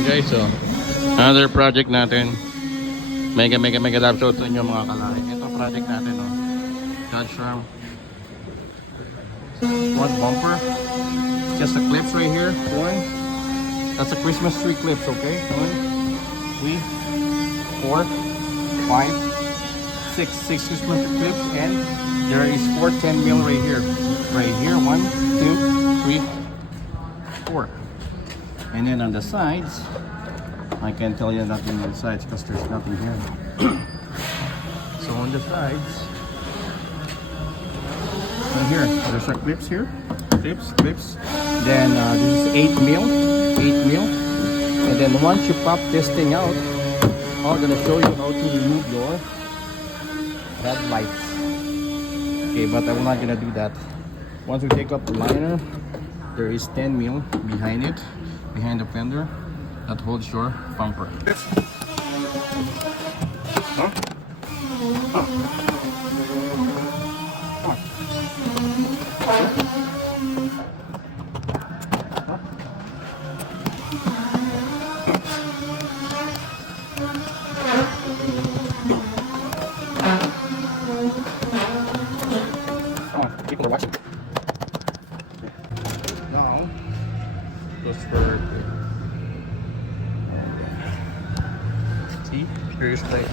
Guys, so another project natin. Mega love shout sa inyo mga kalaki. Ito project natin, no. Dodge Ram. One bumper. Just the clips right here. One. That's a Christmas tree clips, okay? 1, 3, 4, 5, 6 Christmas tree clips, and there is 4 10 mil right here. Right here. 1, 2, 3, 4. And then on the sides, I can't tell you nothing on the sides because there's nothing here. So on the sides, and here, there's our clips here. Clips. Then this is 8 mil. And then once you pop this thing out, I'm gonna show you how to remove your headlights. Okay, but I'm not gonna do that. Once we take up the liner, there is 10 mil behind it. Behind the fender that holds your bumper. Huh? Oh. People are watching. Now, goes for. See, here's like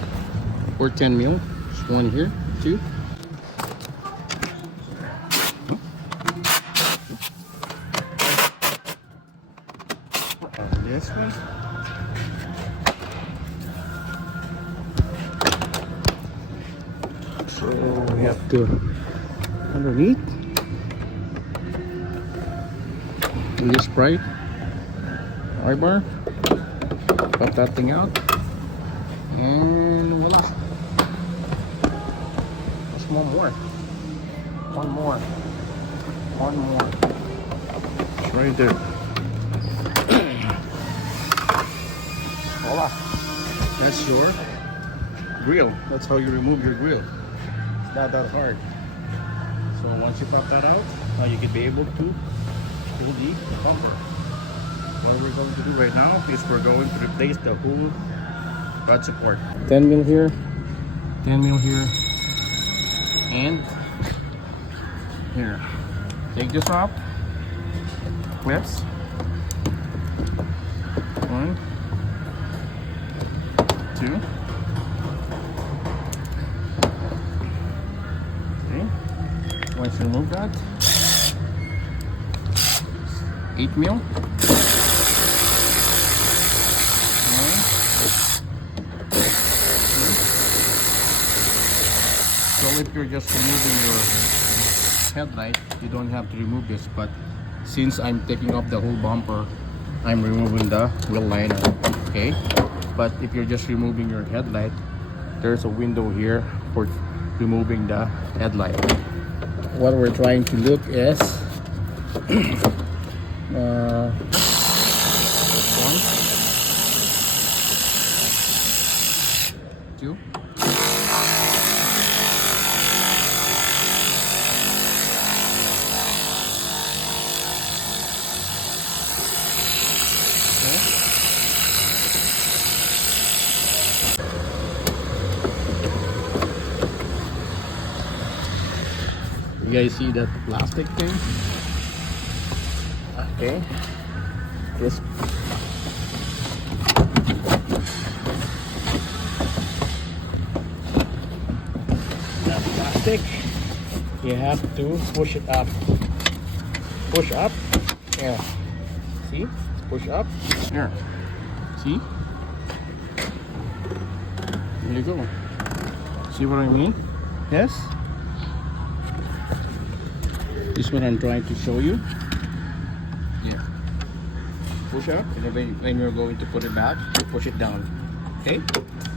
4 10 mil. There's one here, 2. This one. So we have to underneath. And this bright bar. Pop that thing out. And voila. There's one more. It's right there. Voila. That's your grill. That's how you remove your grill. It's not that hard. So once you pop that out, now you can be able to pull the bumper. What we're going to do right now is we're going to replace the whole rod support. 10 mil here, and here. Take this off. Clips. 1, 2. Okay. Once you remove that, 8 mil. So if you're just removing your headlight, you don't have to remove this, but since I'm taking off the whole bumper, I'm removing the wheel liner. Okay, but if you're just removing your headlight, there's a window here for removing the headlight. What we're trying to look is 1, 2. You guys see that plastic thing? Okay. This that plastic, you have to push it up. Push up. Yeah. See? Push up. Here. See? There you go. See what I mean? Yes? This is what I'm trying to show you. Yeah. Push up, and then when you're going to put it back, you push it down. Okay?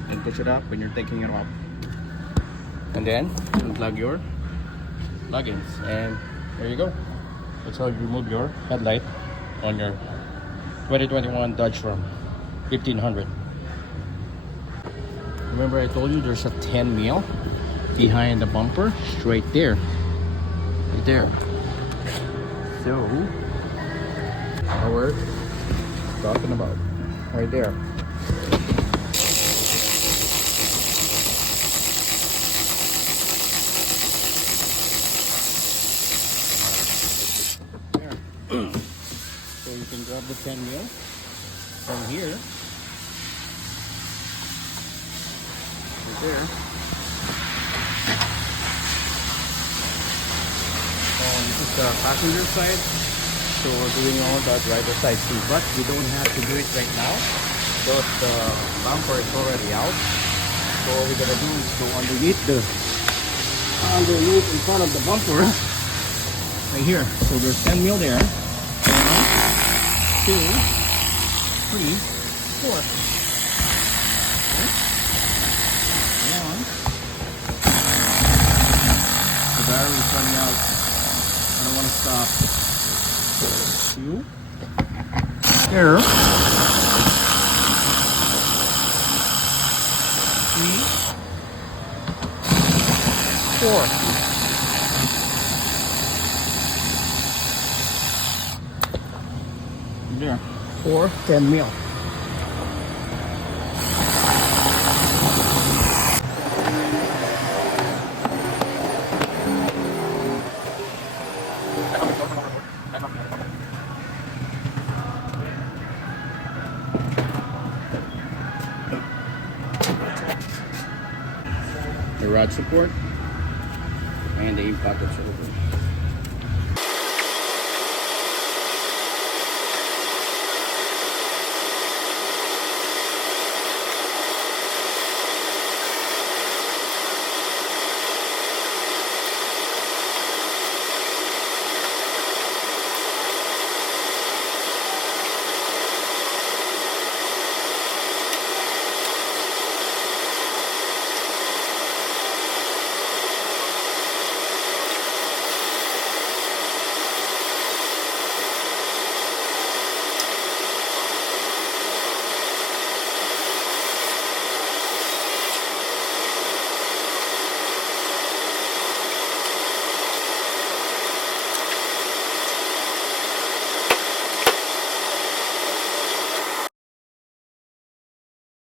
And push it up when you're taking it off. And then unplug your plugins. And there you go. That's how you remove your headlight on your 2021 Dodge Ram 1500. Remember I told you there's a 10 mil behind the bumper? It's right there. Right there. So, what we're talking about. right there. There. So you can grab the 10 mil from here. Right there. This is the passenger side. So we're doing all the driver side too, but we don't have to do it right now because the bumper is already out. So all we're gonna do is go underneath in front of the bumper right here. So there's 10 mil there. 1, 2, 3, 4. Okay. 1. The battery is running out. I don't want to stop. 2. There. 3. 4. There. 4, 10 mil. The rod support and the impact shoulder.